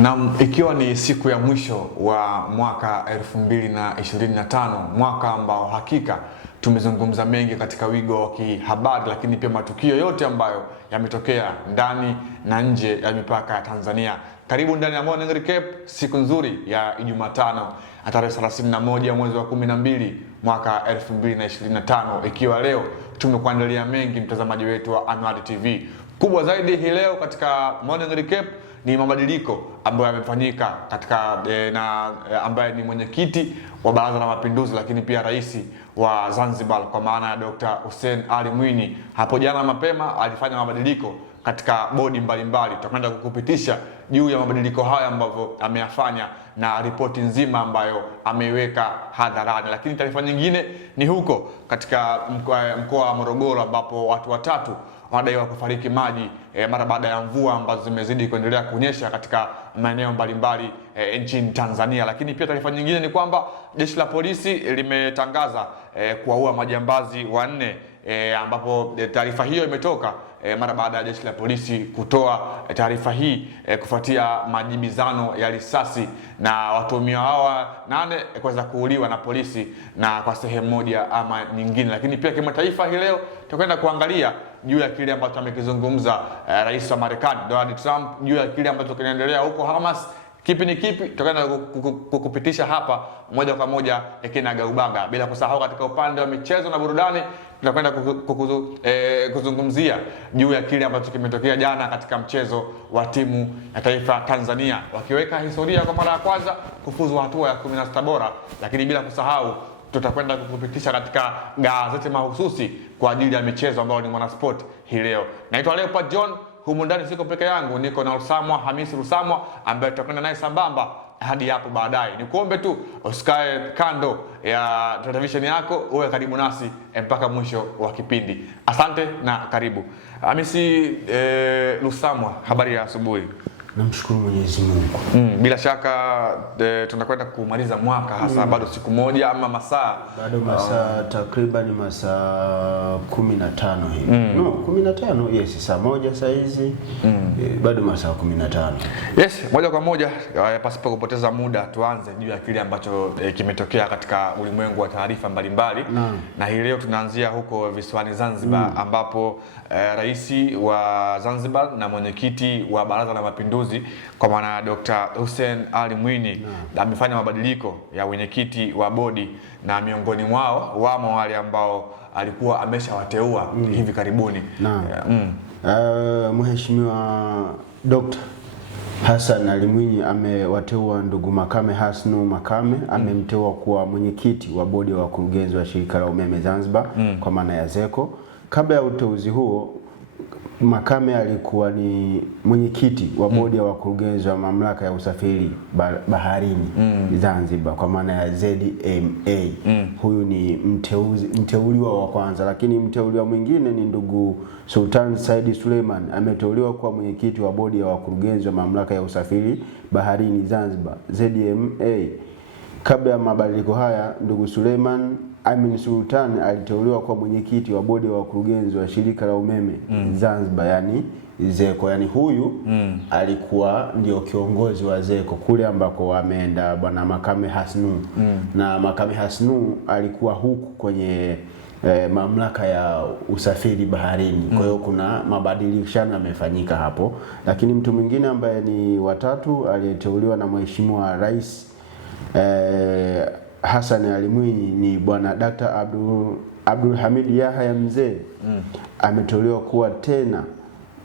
Na ikiwa ni siku ya mwisho wa mwaka 2025, mwaka ambao hakika tumezungumza mengi katika wigo wa kihabari, lakini pia matukio yote ambayo yametokea ndani na nje ya mipaka ya Tanzania. Karibu ndani ya Morning Recap, siku nzuri ya Jumatano, tarehe 31 mwezi wa 12 mwaka 2025, ikiwa leo tumekuandalia mengi mtazamaji wetu wa Anwar TV. Kubwa zaidi hii leo katika Morning Recap ni mabadiliko ambayo yamefanyika katika ambaye ni mwenyekiti wa Baraza la Mapinduzi, lakini pia rais wa Zanzibar kwa maana ya Dr. Hussein Ali Mwinyi. Hapo jana mapema alifanya mabadiliko katika bodi mbalimbali. Tutakwenda kukupitisha juu ya mabadiliko haya ambavyo ameyafanya na ripoti nzima ambayo ameiweka hadharani. Lakini taarifa nyingine ni huko katika mkoa wa Morogoro ambapo watu watatu wanadaiwa kufariki maji mara baada ya mvua ambazo zimezidi kuendelea kunyesha katika maeneo mbalimbali nchini Tanzania. Lakini pia taarifa nyingine ni kwamba jeshi la polisi limetangaza kuwaua majambazi wanne, ambapo taarifa hiyo imetoka mara baada ya jeshi la polisi kutoa taarifa hii kufuatia majibizano ya risasi na watuhumiwa hawa 8 kuweza kuuliwa na polisi na kwa sehemu moja ama nyingine. Lakini pia kimataifa hii leo tutakwenda kuangalia juu ya kile ambacho amekizungumza rais wa Marekani Donald Trump juu ya kile ambacho kinaendelea huko Hamas. Kipi ni kipi? Tutakwenda kukupitisha hapa moja kwa moja kinagaubaga. Bila kusahau katika upande wa michezo na burudani tutakwenda kuzungumzia juu ya kile ambacho kimetokea jana katika mchezo wa timu ya taifa Tanzania, wakiweka historia kwa mara ya kwanza kufuzu hatua ya 16 bora. Lakini bila kusahau tutakwenda kukupitisha katika gazeti mahususi kwa ajili ya michezo ambao ni Mwanasport hii leo. Naitwa Leopard John. Humu ndani siko peke yangu, niko na Usamwa Hamisi Rusamwa ambaye tutakwenda naye sambamba hadi hapo baadaye. Nikuombe tu usikae kando ya television yako, uwe karibu nasi mpaka mwisho wa kipindi. Asante na karibu. Hamisi Rusamwa, habari ya asubuhi? Namshukuru Mwenyezi Mungu. Bila shaka tunakwenda kumaliza mwaka hasa bado siku moja ama masaa takriban masaa 15 hivi. No, 15, yes, saa moja saa hizi. Bado masaa 15. Yes, moja kwa moja pasipo kupoteza muda tuanze juu ya kile ambacho kimetokea katika ulimwengu wa taarifa mbalimbali. Na hii leo tunaanzia huko visiwani Zanzibar ambapo rais wa Zanzibar na mwenyekiti wa Baraza la Mapinduzi kwa maana Dr. Hussein Ali Mwinyi amefanya mabadiliko ya wenyekiti wa bodi, na miongoni mwao wamo wale ambao alikuwa ameshawateua hivi karibuni. Mheshimiwa Dr. Hassan Ali Mwinyi amewateua ndugu Makame Hasnu Makame, amemteua kuwa mwenyekiti wa bodi ya wakurugenzi wa shirika la umeme Zanzibar kwa maana ya ZECO. Kabla ya uteuzi huo, Makame alikuwa ni mwenyekiti wa bodi ya wakurugenzi wa mamlaka ya usafiri baharini Zanzibar kwa maana ya ZMA. Huyu ni mteuliwa wa kwanza, lakini mteuliwa mwingine ni ndugu Sultan Said Suleiman, ameteuliwa kuwa mwenyekiti wa bodi ya wakurugenzi wa mamlaka ya usafiri baharini Zanzibar ZMA. Kabla ya mabadiliko haya, ndugu Sultan aliteuliwa kwa mwenyekiti wa bodi ya wakurugenzi wa shirika la umeme Zanzibar, yani ZECO. Yani huyu alikuwa ndio kiongozi wa ZECO kule ambako wameenda bwana Makame Hasnu. Na Makame Hasnu alikuwa huku kwenye mamlaka ya usafiri baharini. Kwa hiyo kuna mabadilishano yamefanyika hapo. Lakini mtu mwingine ambaye ni watatu aliyeteuliwa na Mheshimiwa Rais Hassan Ali Mwinyi ni bwana Dr. Abdul Hamid Yahya Mzee. Ameteuliwa kuwa tena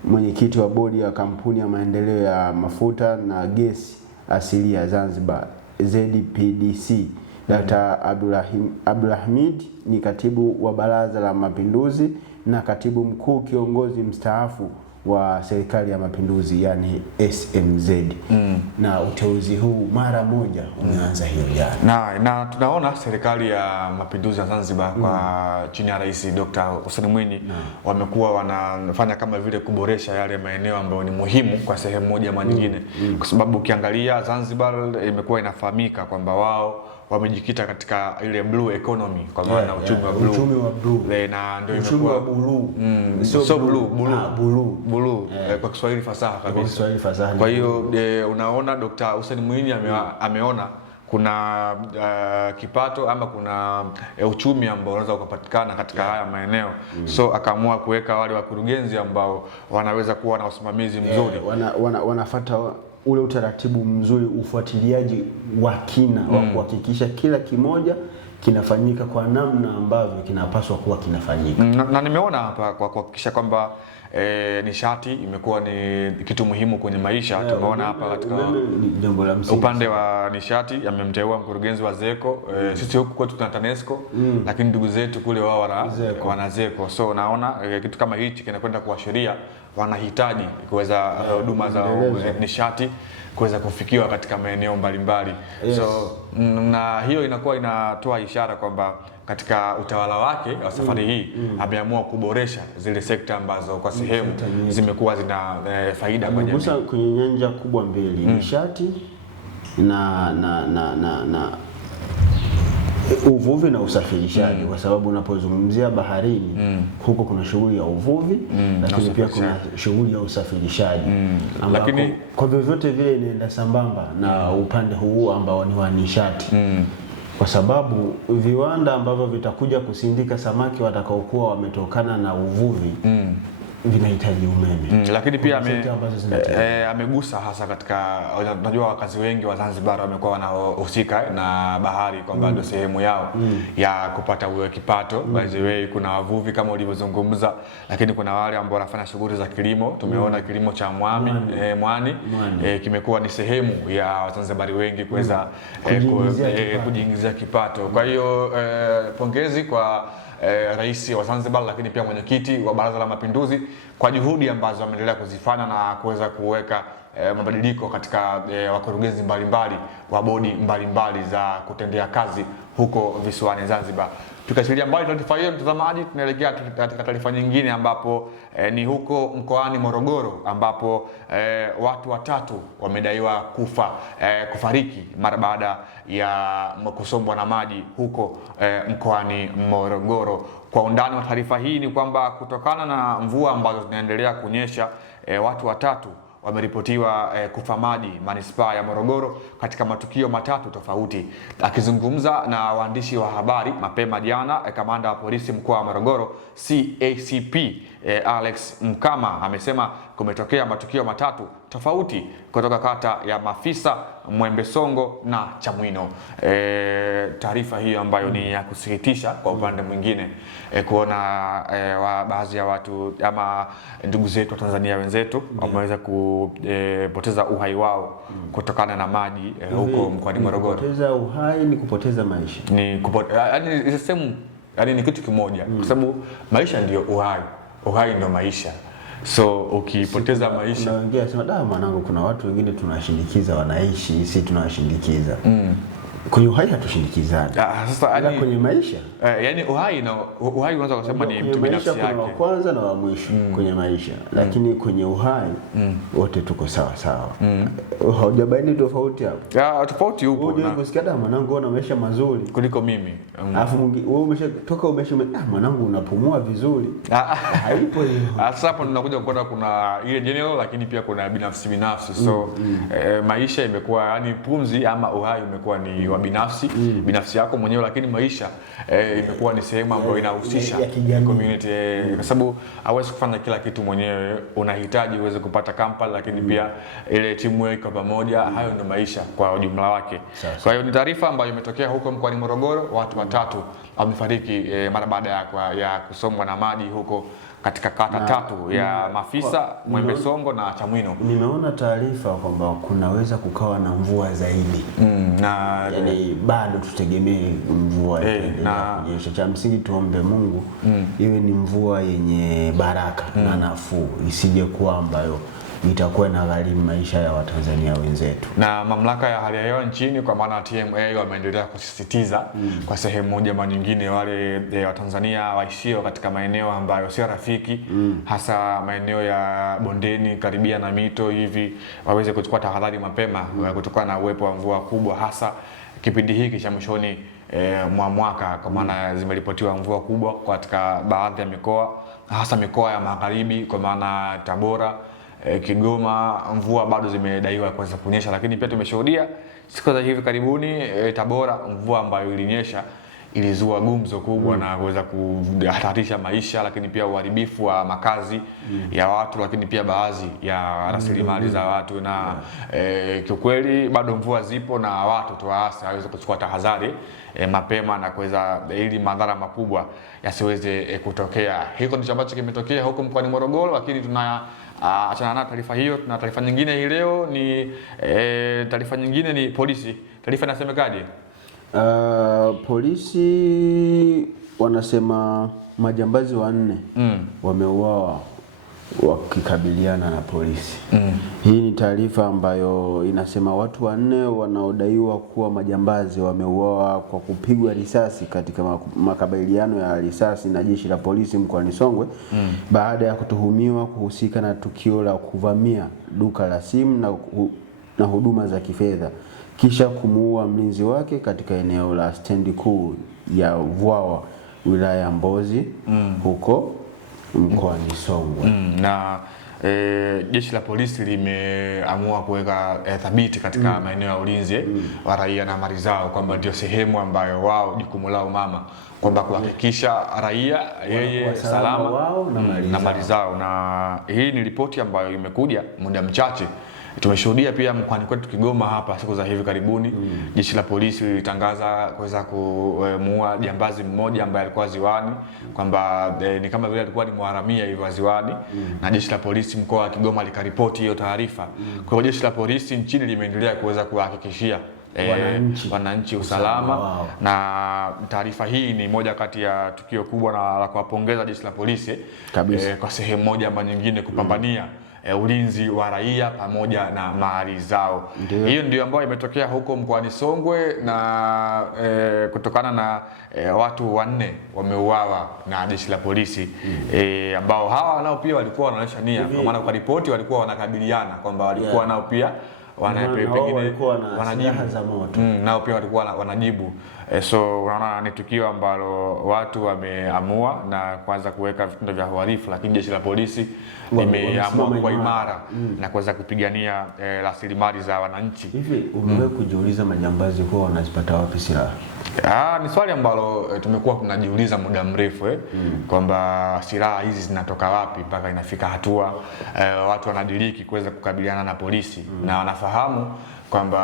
mwenyekiti wa bodi ya kampuni ya maendeleo ya mafuta na gesi asilia Zanzibar ZPDC. Dr. Abdul Hamid ni katibu wa Baraza la Mapinduzi na katibu mkuu kiongozi mstaafu wa serikali ya mapinduzi, yani SMZ. Na uteuzi huu mara moja umeanza hiyo jana. Na tunaona serikali ya mapinduzi ya Zanzibar kwa chini ya Rais Dr. Hussein Mwinyi wamekuwa wanafanya kama vile kuboresha yale maeneo ambayo ni muhimu kwa sehemu moja ama nyingine. Kwa sababu ukiangalia Zanzibar imekuwa inafahamika kwamba wao wamejikita katika ile blue economy, kwa maana uchumi wa blue. Uchumi wa blue. Na ndio imekuwa blue. So blue. Kwa Kiswahili fasaha kabisa. Kwa Kiswahili fasaha. Kwa hiyo unaona Dr. Hussein Mwinyi ameona kuna kipato ama kuna uchumi ambao unaweza ukapatikana katika haya maeneo. So akaamua kuweka wale wakurugenzi ambao wanaweza kuwa na usimamizi mzuri. Wanafuata ule utaratibu mzuri, ufuatiliaji wa kina wa kuhakikisha kila kimoja kinafanyika kwa namna ambavyo kinapaswa kuwa kinafanyika. Na nimeona hapa kwa kuhakikisha kwamba nishati imekuwa ni kitu muhimu kwenye maisha. Tumeona hapa katika upande wa nishati amemteua mkurugenzi wa ZECO. Sisi huku kwetu tuna TANESCO, lakini ndugu zetu kule wao wana ZECO. So naona kitu kama hichi kinakwenda kuashiria wanahitaji kuweza huduma za nishati kuweza kufikiwa katika maeneo mbalimbali. So na hiyo inakuwa inatoa ishara kwamba katika utawala wake wa safari hii ameamua kuboresha zile sekta ambazo kwa sehemu zimekuwa zina faida kwa jamii. Kwenye nyanja kubwa mbili, nishati na uvuvi na usafirishaji, kwa sababu unapozungumzia baharini huko kuna shughuli ya uvuvi, lakini pia kuna shughuli ya usafirishaji, lakini kwa vyovyote vile inaenda sambamba na upande huu ambao ni wa nishati. Kwa sababu viwanda ambavyo vitakuja kusindika samaki watakaokuwa wametokana na uvuvi vinahitaji umeme. Lakini pia amegusa hasa katika, unajua wakazi wengi wa Zanzibar wamekuwa wanahusika na bahari kwamba ndio sehemu yao ya kupata kipato. By the way, kuna wavuvi kama ulivyozungumza, lakini kuna wale ambao wanafanya shughuli za kilimo. Tumeona kilimo cha mwani kimekuwa ni sehemu ya Wazanzibari wengi kuweza kujiingizia kipato. Kwa hiyo pongezi kwa Rais wa Zanzibar, lakini pia mwenyekiti wa Baraza la Mapinduzi kwa juhudi ambazo ameendelea kuzifanya na kuweza kuweka mabadiliko katika wakurugenzi mbalimbali wa bodi mbalimbali za kutendea kazi huko visiwani Zanzibar. Tukiachilia mbali taarifa hiyo, mtazamaji, tunaelekea katika taarifa nyingine ambapo ni huko mkoani Morogoro ambapo watu watatu wamedaiwa kufariki mara baada ya kusombwa na maji huko mkoani Morogoro. Kwa undani wa taarifa hii ni kwamba kutokana na mvua ambazo zinaendelea kunyesha, watu watatu wameripotiwa kufa maji manispaa ya Morogoro katika matukio matatu tofauti. Akizungumza na waandishi wa habari mapema jana, kamanda wa polisi mkoa wa Morogoro CACP Alex Mkama amesema kumetokea matukio matatu tofauti kutoka kata ya Mafisa, Mwembesongo na Chamwino. Taarifa hiyo ambayo ni ya kusikitisha kwa upande mwingine, kuona baadhi ya watu ama ndugu zetu wa Tanzania wenzetu wameweza kupoteza uhai wao kutokana na maji huko mkoani Morogoro. Kupoteza uhai ni kupoteza maisha. Yaani ni kitu kimoja, kwa sababu maisha ndio uhai. Uhai ndio maisha. So ukipoteza maisha, unaongea sema mwanangu, kuna watu wengine tunawashindikiza wanaishi, sisi tunawashindikiza. Kwenye uhai hatushindikizani. Sasa kwenye maisha yani uhai unaweza kusema ni mtu binafsi yake. Kuna wa kwanza na wa mwisho kwenye maisha, lakini kwenye uhai wote tuko sawa sawa. Haujabaini tofauti hapo? Tofauti huko. Wewe unasikia mwanangu una maisha mazuri kuliko mimi. Alafu wewe umeshatoka mwanangu unapumua vizuri. Haipo hiyo. Sasa hapo tunakuja kuona kuna ile general, lakini pia kuna binafsi. So maisha imekuwa yani pumzi ama uhai umekuwa ni wa binafsi yako mwenyewe, lakini maisha imekuwa ni sehemu ambayo inahusisha community, kwa sababu hauwezi kufanya kila kitu mwenyewe, unahitaji uweze kupata kampani, lakini pia ile teamwork kwa pamoja. Hayo ndio maisha kwa ujumla wake. Kwa hiyo ni taarifa ambayo imetokea huko mkoani Morogoro, watu watatu wamefariki mara baada ya kusombwa na maji huko katika kata tatu ya Mafisa, Mwembesongo na Chamwino. Nimeona taarifa kwamba kunaweza kukawa na mvua zaidi. Yani bado tutegemee mvua kunyesha. Cha msingi tuombe Mungu iwe ni mvua yenye baraka na nafuu, isije kuwa ambayo itakuwa na gharimu maisha ya Watanzania wenzetu. Na mamlaka ya hali ya hewa nchini kwa maana TMA wameendelea kusisitiza kwa sehemu moja ama nyingine wale Watanzania waishio katika maeneo ambayo sio rafiki, hasa maeneo ya bondeni karibia na mito hivi, waweze kuchukua tahadhari mapema kutokana na uwepo wa mvua kubwa, hasa kipindi hiki cha mwishoni mwa mwaka, kwa maana zimeripotiwa mvua kubwa katika baadhi ya mikoa, hasa mikoa ya magharibi, kwa maana Tabora, Kigoma. Mvua bado zimedaiwa kuweza kunyesha, lakini pia tumeshuhudia siku za hivi karibuni Tabora, mvua ambayo ilinyesha ilizua gumzo kubwa na kuweza kuhatarisha maisha, lakini pia uharibifu wa makazi ya watu, lakini pia baadhi ya rasilimali za watu na kiukweli bado mvua zipo, na watu tuwaase waweze kuchukua tahadhari mapema na kuweza ili madhara makubwa yasiweze kutokea. Hiko ndicho ambacho kimetokea huko mkoani Morogoro, lakini achana na taarifa hiyo. Tuna taarifa nyingine hii leo, ni taarifa nyingine ni polisi. Taarifa inasemekaje? Polisi wanasema majambazi 4 wameuawa wakikabiliana na polisi. Hii ni taarifa ambayo inasema watu 4 wanaodaiwa kuwa majambazi wameuawa kwa kupigwa risasi katika makabiliano ya risasi na jeshi la polisi mkoani Songwe baada ya kutuhumiwa kuhusika na tukio la kuvamia duka la simu na huduma za kifedha kisha kumuua mlinzi wake katika eneo la stendi kuu ya Vwawa, wilaya ya Mbozi huko mkoani Songwe. Na jeshi la polisi limeamua kuweka thabiti katika maeneo ya ulinzi wa raia na mali zao, kwamba ndio sehemu ambayo wao jukumu lao mama, kwamba kuhakikisha raia yeye salama wao na mali zao. Na hii ni ripoti ambayo imekuja muda mchache. Tumeshuhudia pia mkoani kwetu Kigoma hapa siku za hivi karibuni jeshi la polisi lilitangaza kuweza kumuua jambazi mmoja ambaye alikuwa ziwani, kwamba ni kama vile alikuwa ni mharamia hivyo ziwani, na jeshi la polisi mkoa wa Kigoma likaripoti hiyo taarifa. Kwa hiyo jeshi la polisi nchini limeendelea kuweza kuhakikishia wananchi usalama. Na taarifa hii ni moja kati ya tukio kubwa na la kuwapongeza jeshi la polisi kwa sehemu moja ama nyingine kupambania ulinzi wa raia pamoja na mali zao. Hiyo ndio ambayo imetokea huko mkoani Songwe, na kutokana na watu 4 wameuawa na jeshi la polisi ambao hawa nao pia walikuwa wanaonyesha nia, kwa maana kwa ripoti walikuwa wanakabiliana kwamba walikuwa nao pia wanajibu za moto. Nao pia walikuwa wanajibu. So unaona ni tukio ambalo watu wameamua na kuanza kuweka vitendo vya uhalifu, lakini jeshi la polisi limeamua kwa imara na kuweza kupigania rasilimali za wananchi. Hivi umewahi kujiuliza majambazi huwa wanazipata wapi silaha? Ni swali ambalo tumekuwa tunajiuliza muda mrefu kwamba silaha hizi zinatoka wapi mpaka inafika hatua watu wanadiriki kuweza kukabiliana na polisi na wanafahamu kwamba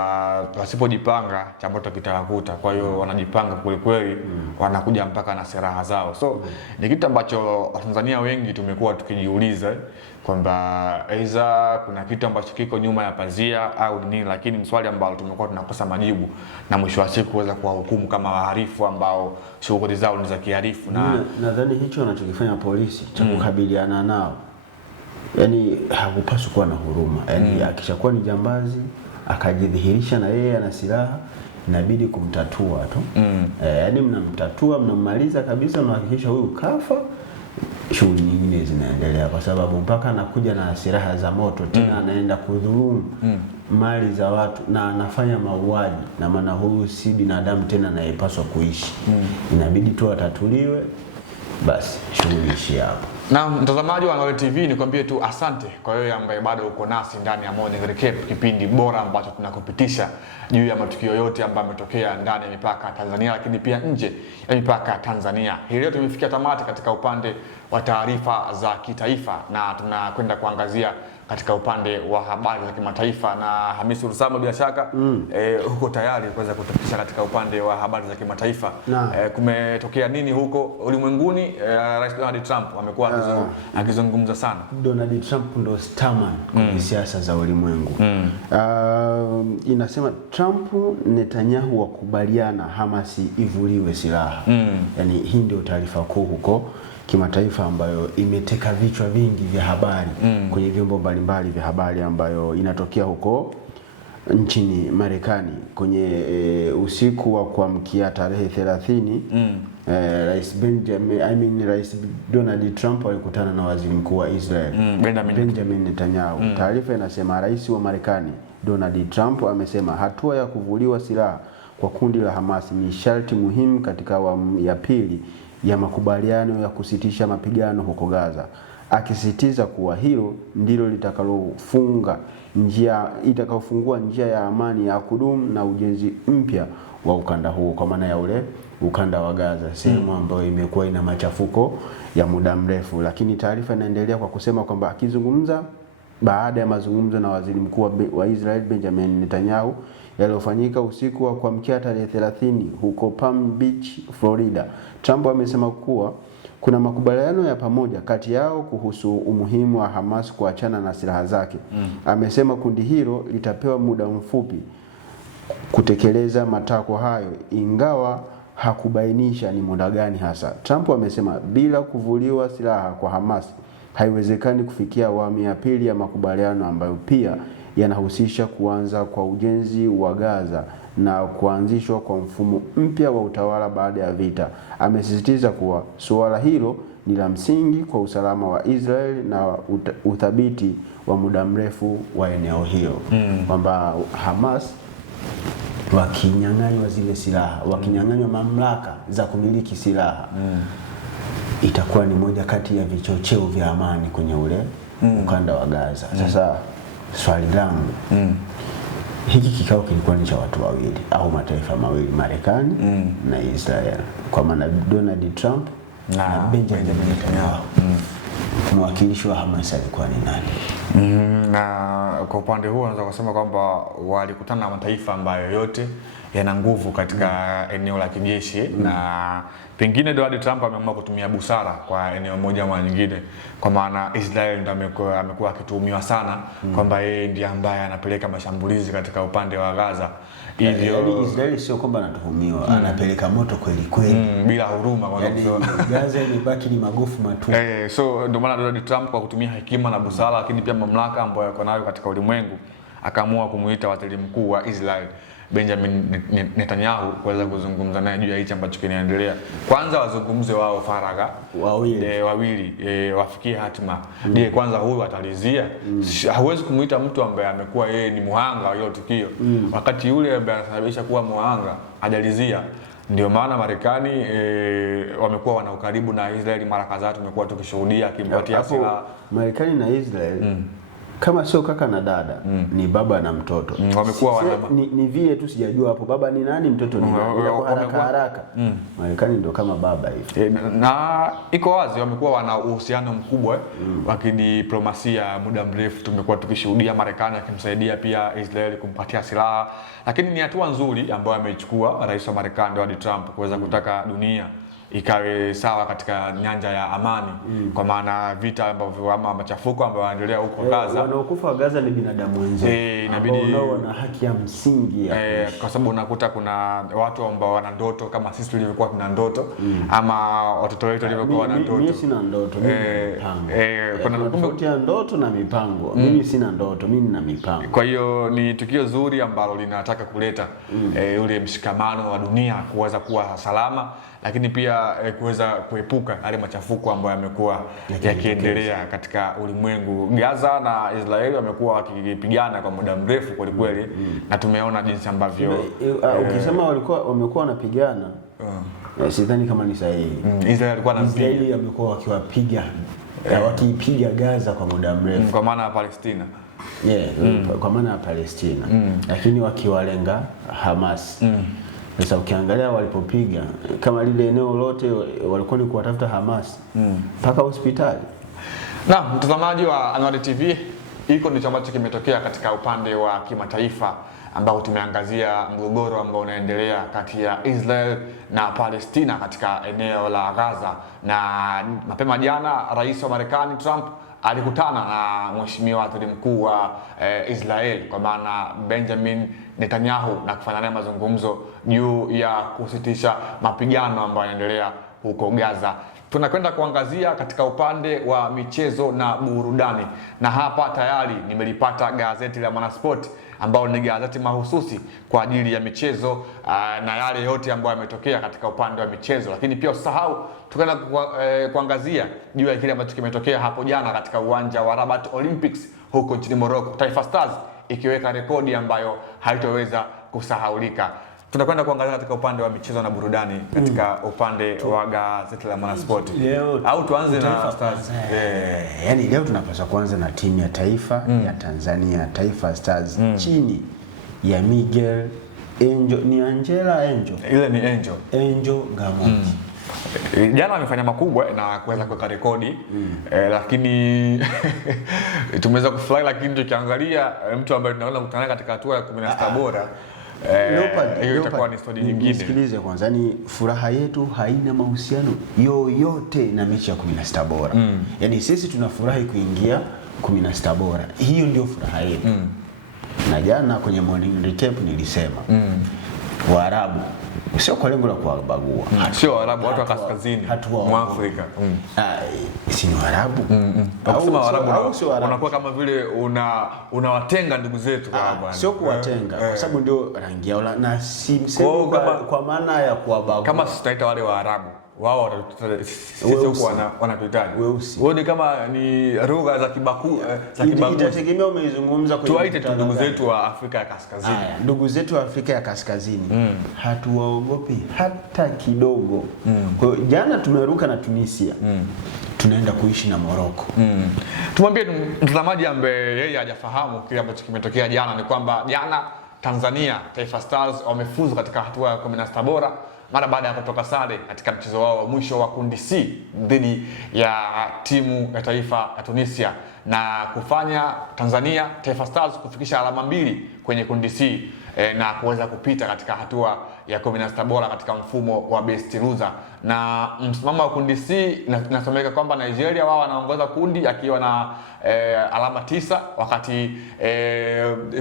wasipojipanga changamoto kitawakuta. Kwa hiyo wanajipanga kweli kweli, wanakuja mpaka na silaha zao. So ni kitu ambacho Watanzania wengi tumekuwa tukijiuliza kwamba aidha kuna kitu ambacho kiko nyuma ya pazia au nini, lakini ni swali ambalo tumekuwa tunakosa majibu, na mwisho wa siku kuweza kuwahukumu kama wahalifu ambao shughuli zao ni za kihalifu. Na nadhani hicho wanachokifanya polisi cha kukabiliana nao, yani hakupaswi kuwa na huruma. Yani akishakuwa ni jambazi akajidhihirisha na yeye ana silaha, inabidi kumtatua tu. Yani mnamtatua, mnammaliza kabisa, mnahakikisha huyu kafa, shughuli nyingine zinaendelea, kwa sababu mpaka anakuja na silaha za moto tena anaenda kudhulumu mali za watu na anafanya mauaji, na maana huyu si binadamu tena anayepaswa kuishi. Inabidi tu atatuliwe, basi shughuli ishi hapo. Na mtazamaji wa Nole TV, nikwambie tu asante kwa wewe ambaye bado uko nasi ndani ya Morning Recap, kipindi bora ambacho tunakupitisha juu ya matukio yote ambayo yametokea ndani ya mipaka ya Tanzania, lakini pia nje ya mipaka ya Tanzania. Hii leo tumefikia tamati katika upande wa taarifa za kitaifa, na tunakwenda kuangazia katika upande wa habari za kimataifa, na Hamisi Rusama bila shaka huko tayari kuweza kutupisha katika upande wa habari za kimataifa. Kumetokea nini huko ulimwenguni? Rais Donald Trump amekuwa akizungumza sana. Donald Trump ndo starman kwenye siasa za ulimwengu. Inasema Trump Netanyahu wakubaliana Hamasi ivuliwe silaha. Yani hii ndio taarifa kuu huko kimataifa ambayo imeteka vichwa vingi vya habari kwenye vyombo mbalimbali vya habari, ambayo inatokea huko nchini Marekani kwenye usiku wa kuamkia tarehe 30. Rais Donald Trump alikutana na waziri mkuu wa Israel Benjamin Netanyahu. Taarifa inasema rais wa Marekani Donald Trump amesema hatua ya kuvuliwa silaha kwa kundi la Hamas ni sharti muhimu katika awamu ya pili ya makubaliano ya kusitisha mapigano huko Gaza, akisisitiza kuwa hilo ndilo itakayofungua njia ya amani ya kudumu na ujenzi mpya wa ukanda huo, kwa maana ya ule ukanda wa Gaza, sehemu ambayo imekuwa ina machafuko ya muda mrefu. Lakini taarifa inaendelea kwa kusema kwamba akizungumza baada ya mazungumzo na waziri mkuu wa Israel Benjamin Netanyahu yaliyofanyika usiku wa kuamkia tarehe 30 huko Palm Beach, Florida, Trump amesema kuwa kuna makubaliano ya pamoja kati yao kuhusu umuhimu wa Hamas kuachana na silaha zake. Amesema kundi hilo litapewa muda mfupi kutekeleza matakwa hayo, ingawa hakubainisha ni muda gani hasa. Trump amesema bila kuvuliwa silaha kwa Hamas haiwezekani kufikia awamu ya pili ya makubaliano ambayo pia yanahusisha kuanza kwa ujenzi wa Gaza na kuanzishwa kwa mfumo mpya wa utawala baada ya vita. Amesisitiza kuwa suala hilo ni la msingi kwa usalama wa Israel na uthabiti wa muda mrefu wa eneo hilo. Kwamba Hamas wakinyang'anywa zile silaha, wakinyang'anywa mamlaka za kumiliki silaha, itakuwa ni moja kati ya vichocheo vya amani kwenye ule ukanda wa Gaza. Sasa swali langu, hiki kikao kilikuwa ni cha watu wawili au mataifa mawili, Marekani na Israel, kwa maana Donald Trump na Benjamin Netanyahu. Mwakilishi wa Hamas alikuwa ni nani? Na kwa upande huo naweza kusema kwamba walikutana na mataifa ambayo yote yana nguvu katika eneo la kijeshi, na pengine Donald Trump ameamua kutumia busara kwa eneo moja au nyingine, kwa maana Israel ndio amekuwa akituhumiwa sana kwamba yeye ndiye ambaye anapeleka mashambulizi katika upande wa Gaza. Hivyo yani Israel sio kwamba anatuhumiwa, anapeleka moto kweli kweli bila huruma, kwa sababu Gaza imebaki ni magofu matupu. So ndio maana Donald Trump kwa kutumia hekima na busara, lakini pia mamlaka ambayo yako nayo katika ulimwengu, akaamua kumuita waziri mkuu wa Israel Benjamin Netanyahu kuweza kuzungumza naye juu ya hichi ambacho kinaendelea. Kwanza wazungumze wao faragha wawili, wafikie hatima. Je, kwanza huyu atalizia? Hauwezi kumuita mtu ambaye amekuwa yeye ni muhanga wa hilo tukio wakati yule ambaye anasababisha kuwa muhanga hajalizia. Ndio maana Marekani wamekuwa wana ukaribu na Israeli mara kadhaa, tumekuwa tukishuhudia akimpatia silaha. Marekani na Israel kama sio kaka na dada, ni baba na mtoto. Wamekuwa ni vile tu sijajua hapo baba ni nani, mtoto ni nani. Kwa haraka Marekani ndio kama baba hivi. Na iko wazi wamekuwa wana uhusiano mkubwa wa kidiplomasia muda mrefu. Tumekuwa tukishuhudia Marekani akimsaidia pia Israeli kumpatia silaha, lakini ni hatua nzuri ambayo ameichukua rais wa Marekani Donald Trump kuweza kutaka dunia ikawe sawa katika nyanja ya amani, kwa maana vita ambavyo ama machafuko ambayo yanaendelea huko Gaza, wanaokufa wa Gaza ni binadamu wenzao, inabidi wana haki ya msingi ya kwa sababu unakuta kuna watu ambao wana ndoto kama sisi tulivyokuwa tuna ndoto, ama watoto wetu walivyokuwa wana ndoto. Mimi sina ndoto, mimi kuna tofauti ya ndoto na mipango. Mimi sina ndoto, mimi nina mipango. Kwa hiyo ni tukio zuri ambalo linataka kuleta ule mshikamano wa dunia kuweza kuwa salama, lakini pia kuweza kuepuka yale machafuko ambayo yamekuwa yakiendelea katika ulimwengu. Gaza na Israeli wamekuwa wakipigana kwa muda mrefu kweli kweli, na tumeona jinsi ambavyo ukisema wamekuwa wanapigana, sidhani kama ni sahihi. Israeli wamekuwa wakipiga Gaza kwa muda mrefu, kwa maana ya Palestina. Kwa maana ya Palestina, lakini wakiwalenga Hamas. Sasa ukiangalia walipopiga kama lile eneo lote walikuwa ni kuwatafuta Hamas mpaka hospitali. Na mtazamaji wa Anwar TV, hiko ndicho ambacho kimetokea katika upande wa kimataifa, ambao tumeangazia mgogoro ambao unaendelea kati ya Israel na Palestina katika eneo la Gaza. Na mapema jana rais wa Marekani Trump alikutana na mheshimiwa waziri mkuu wa Israel kwa maana Benjamin Netanyahu na kufanya naye mazungumzo juu ya kusitisha mapigano ambayo yanaendelea huko Gaza. Tunakwenda kuangazia katika upande wa michezo na burudani, na hapa tayari nimelipata gazeti la Mwanaspoti ambao ni gazeti mahususi kwa ajili ya michezo na yale yote ambayo yametokea katika upande wa michezo. Lakini pia usahau tukaenda kuangazia juu ya kile ambacho kimetokea hapo jana katika uwanja wa Rabat Olympics huko nchini Morocco, Taifa Stars ikiweka rekodi ambayo haitoweza kusahaulika. tunakwenda kuangalia katika upande wa michezo na burudani katika upande wa gazeti la Mwanaspoti. Au tuanze na Stars. Yaani leo tunapaswa kuanza na timu ya taifa ya Tanzania, Taifa Stars chini ya Miguel Angel, ni Angel. Ile ni Angel Gamondi. Jana amefanya makubwa na kuweza kuweka rekodi lakini tumeweza kufurahi, lakini tukiangalia mtu ambaye tunakwenda kukutana katika hatua ya 16 bora hiyo itakuwa ni story nyingine. Nisikilize kwanza, yani furaha yetu haina mahusiano yoyote na mechi ya 16 bora. Yani sisi tunafurahi kuingia 16 bora, hiyo ndio furaha yetu. Na jana kwenye morning recap nilisema Waarabu sio kwa lengo la kuwabagua, sio Waarabu, watu wa kaskazini mwa Afrika. Si ni Waarabu au Waarabu wanakuwa kama vile unawatenga ndugu zetu bwana. Sio kuwatenga kwa sababu ndio rangi yao, na si msemo kwa maana ya kuwabagua. Kama sitaita wale Waarabu, wao sisi huko wanatuhitaji wao, ni kama ni lugha za kibaku za kibaku. Itategemea umeizungumza kwenye tuwaite ndugu zetu wa Afrika ya Kaskazini. Ndugu zetu wa Afrika ya Kaskazini hatuwaogopi hata kidogo. Kwa hiyo jana tumeruka na Tunisia, tunaenda kuishi na Morocco. Tumwambie mtazamaji ambaye yeye hajafahamu kile ambacho kimetokea jana ni kwamba jana Tanzania Taifa Stars wamefuzu katika hatua ya 16 bora mara baada ya kutoka sare katika mchezo wao wa mwisho wa kundi C dhidi ya timu ya taifa ya Tunisia na kufanya Tanzania Taifa Stars kufikisha alama 2 kwenye kundi C na kuweza kupita katika hatua ya 16 bora katika mfumo wa best loser. Na msimamo wa kundi C inasomeka kwamba Nigeria wao wanaongoza kundi akiwa na alama 9, wakati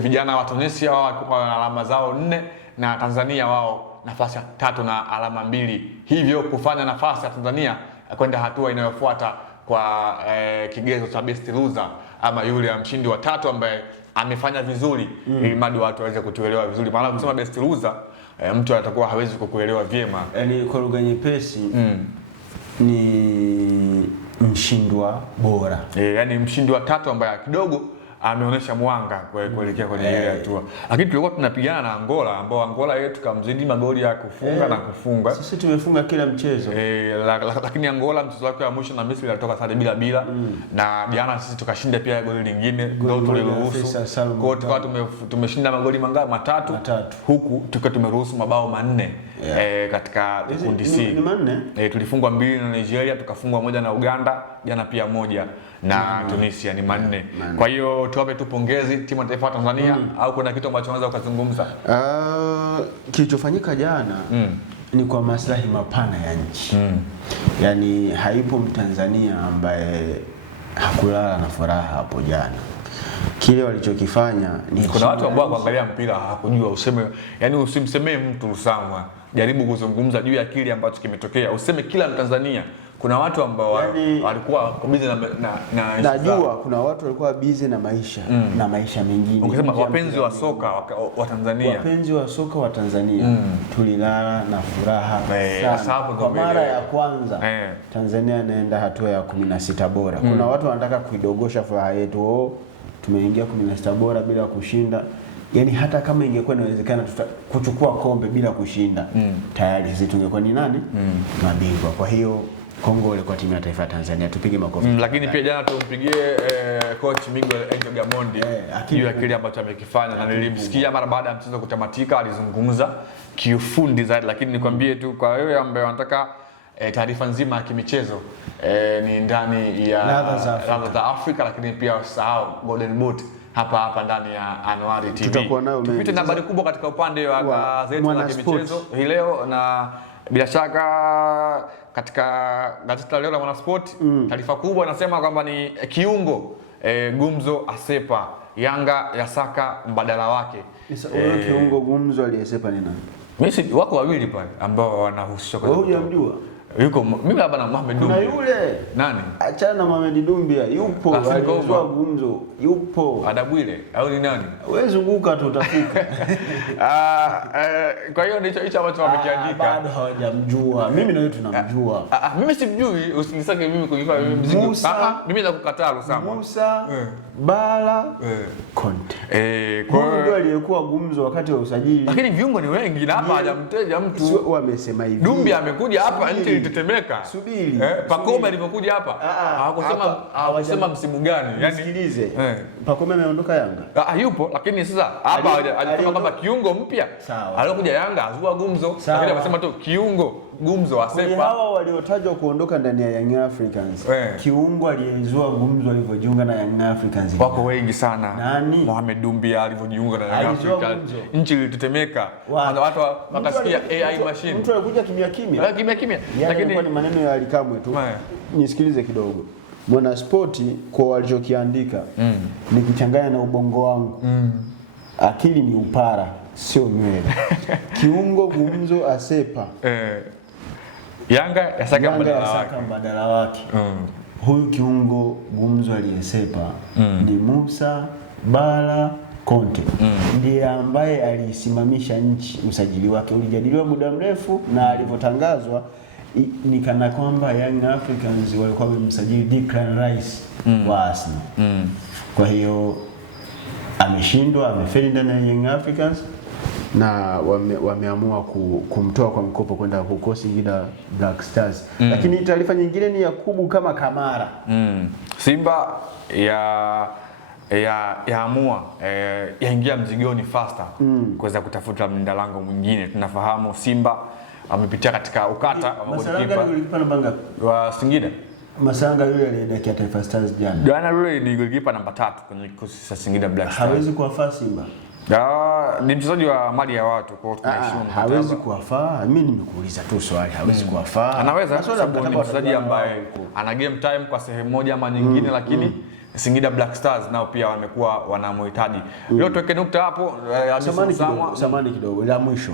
vijana wa Tunisia wao wakiwa na alama zao 4 na Tanzania wao nafasi ya 3 na alama 2, hivyo kufanya nafasi ya Tanzania kwenda hatua inayofuata kwa kigezo cha best loser ama yule ya mshindi wa 3 ambaye amefanya vizuri ili madi watu waweze kutuelewa vizuri. Maana kusema best loser mtu atakuwa hawezi kukuelewa vyema. Yaani kwa lugha nyepesi ni mshindwa bora. Yaani mshindi wa 3 ambaye kidogo ameonyesha mwanga kuelekea kwenye ile hatua. Lakini tulikuwa tunapigana na Angola ambao Angola yetu kamzidi magoli ya kufunga na kufunga. Sisi tumefunga kila mchezo. Lakini Angola mchezo wake wa mwisho na Misri alitoka sare bila na jana sisi tukashinda pia goli lingine ndio tuliruhusu. Kwa tukawa tumeshinda magoli mangapi? Matatu. Huku tukiwa tumeruhusu mabao 4 katika kundi C. Ni 4? Tulifungwa 2 na Nigeria, tukafungwa 1 na Uganda, jana pia 1 na Tunisia, ni 4. Kwa hiyo tuwape tu pongezi timu ya taifa ya Tanzania au kuna kitu ambacho unaweza ukazungumza? Kilichofanyika jana ni kwa maslahi mapana ya nchi. Yaani haipo Mtanzania ambaye hakulala na furaha hapo jana. Kile walichokifanya ni kuna watu ambao kuangalia mpira hakujua useme, yani usimsemee mtu Usamwa, jaribu kuzungumza juu ya kile ambacho kimetokea, useme kila Mtanzania. Kuna watu ambao walikuwa busy na najua kuna watu walikuwa busy na maisha na maisha mengine. Ukisema wapenzi wa soka wa Tanzania, wapenzi wa soka wa Tanzania tulilala na furaha sana. Kwa mara ya kwanza Tanzania inaenda hatua ya 16 bora. Kuna watu wanataka kuidogosha furaha yetu, tumeingia 16 bora bila kushinda. Yaani hata kama ingekuwa inawezekana kuchukua kombe bila kushinda, tayari sisi tungekuwa ni nani? Mabingwa. Kwa hiyo kongole kwa timu ya taifa ya Tanzania, tupige makofi. Lakini pia jana tumpigie coach Miguel Angel Gamondi juu ya kile ambacho amekifanya, na nilimsikia mara baada ya mchezo kutamatika alizungumza kiufundi zaidi, lakini nikwambie tu kwa wewe ambaye unataka taarifa nzima ya kimichezo ni ndani ya Ladha za Afrika, lakini pia usahau Golden Boot hapa ndani ya Anuari TV. Tupite na habari kubwa katika upande wa gazeti la kimichezo hii leo, na bila shaka katika gazeti la leo la Mwanaspoti taarifa kubwa inasema kwamba ni kiungo Gumzo asepa, Yanga yasaka mbadala wake. Kiungo Gumzo aliyesepa ni nani? Mimi wako wawili pale ambao wanahusishwa. Wewe hujamjua? Yuko mimi labda na Mohamed Dumbia. Kuna yule nani? Achana na Mohamed Dumbia, yupo alikuwa Gumzo, yupo. Adabwile au ni nani? Wewe zunguka tu utafika. Kwa hiyo ndicho hicho ambacho wamekiandika. Bado hawajamjua. Mimi na wewe tunamjua. Mimi simjui, usinisake mimi kujipa mimi mzigo. Mimi nakukataa Lusama. Bala, Conte. Kwa hiyo ndio aliyekuwa gumzo wakati wa usajili. Lakini viungo ni wengi na hapa hajamteja mtu. Sio wamesema hivi. Dumbi amekuja hapa nchi ilitetemeka. Subiri. Pakome alivyokuja hapa hawakusema msimu gani. Yaani sikilize. Pakome ameondoka Yanga. Yupo lakini sasa hapa alisema kwamba kiungo mpya aliyokuja Yanga azua gumzo. Lakini amesema tu kiungo gumzo asepa. Hao waliotajwa kuondoka ndani ya Young Africans. Kiungo aliyezua gumzo alivyojiunga na Young Africans. Wako wengi sana. Nani? Mohamed Dumbi alivyojiunga na Young Africans. Nchi ilitetemeka. Watu wakasikia AI machine. Mtu alikuja kimya kimya. Lakini ni maneno ya Alikamwe tu. Nisikilize kidogo. Mwana Spoti kwa walichokiandika nikichanganya na ubongo wangu. Akili ni upara, sio nywele. Kiungo gumzo asepa. Yanga yasaka mbadala wake. Huyu kiungo gumzo aliyesepa ni Musa Bala Conte. Ndiye ambaye alisimamisha nchi. Usajili wake ulijadiliwa muda mrefu na alivyotangazwa ni kana kwamba Young Africans walikuwa wamemsajili Declan Rice wa Arsenal. Kwa hiyo ameshindwa, amefeli ndani ya Young Africans na wameamua kumtoa kwa mkopo kwenda huko Singida Black Stars. Lakini taarifa nyingine ni Yakubu kama Kamara. Simba yaamua yaingia mzigoni faster kuweza kutafuta mlinda lango mwingine. Tunafahamu Simba amepitia katika ukata wa golikipa wa Singida. Masanga yule aliyedakia Taifa Stars jana. Jana yule ni golikipa namba 3 kwenye kikosi cha Singida Black Stars. Hawezi kuwafaa Simba. Ni mchezaji wa mali ya watu kwa tunaheshimu. Hawezi kuwafaa. Mimi nimekuuliza tu swali, hawezi kuwafaa. Anaweza sababu ni mchezaji ambaye ana game time kwa sehemu moja ama nyingine, lakini Singida Black Stars nao pia wamekuwa wanamhitaji. Leo tuweke nukta hapo. Samani kidogo la mwisho.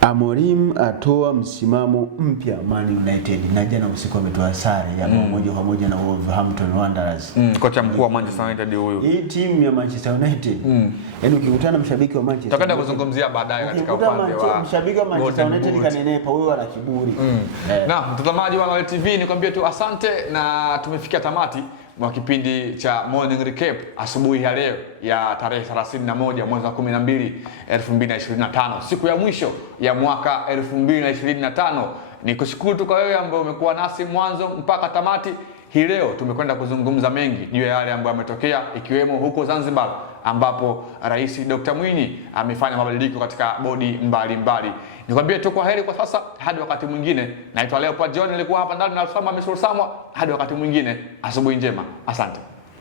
Amorim atoa msimamo mpya Man United na jana usiku ametoa sare ya moja kwa moja na Wolverhampton Wanderers. Kocha mkuu wa Manchester United huyo. Hii timu ya Manchester United. Yaani ukikutana na mshabiki wa Manchester. Tutakwenda kuzungumzia baadaye katika upande wa mshabiki wa Manchester United kanenepa huyo ana kiburi. Na mtazamaji wa Wale TV nikwambie tu asante na tumefikia tamati mwa kipindi cha Morning Recap asubuhi ya leo ya tarehe 31 mwezi wa 12 2025, siku ya mwisho ya mwaka 2025. Ni kushukuru tu kwa wewe ambaye umekuwa nasi mwanzo mpaka tamati. Hii leo tumekwenda kuzungumza mengi juu ya yale ambayo yametokea, ikiwemo huko Zanzibar ambapo Rais Dr. Mwinyi amefanya mabadiliko katika bodi mbalimbali. Nikwambie tu kwa heri kwa sasa hadi wakati mwingine. Naitwa Leopard John, nilikuwa hapa ndani na Samwa Misur Samwa. Hadi wakati mwingine, asubuhi njema. Asante.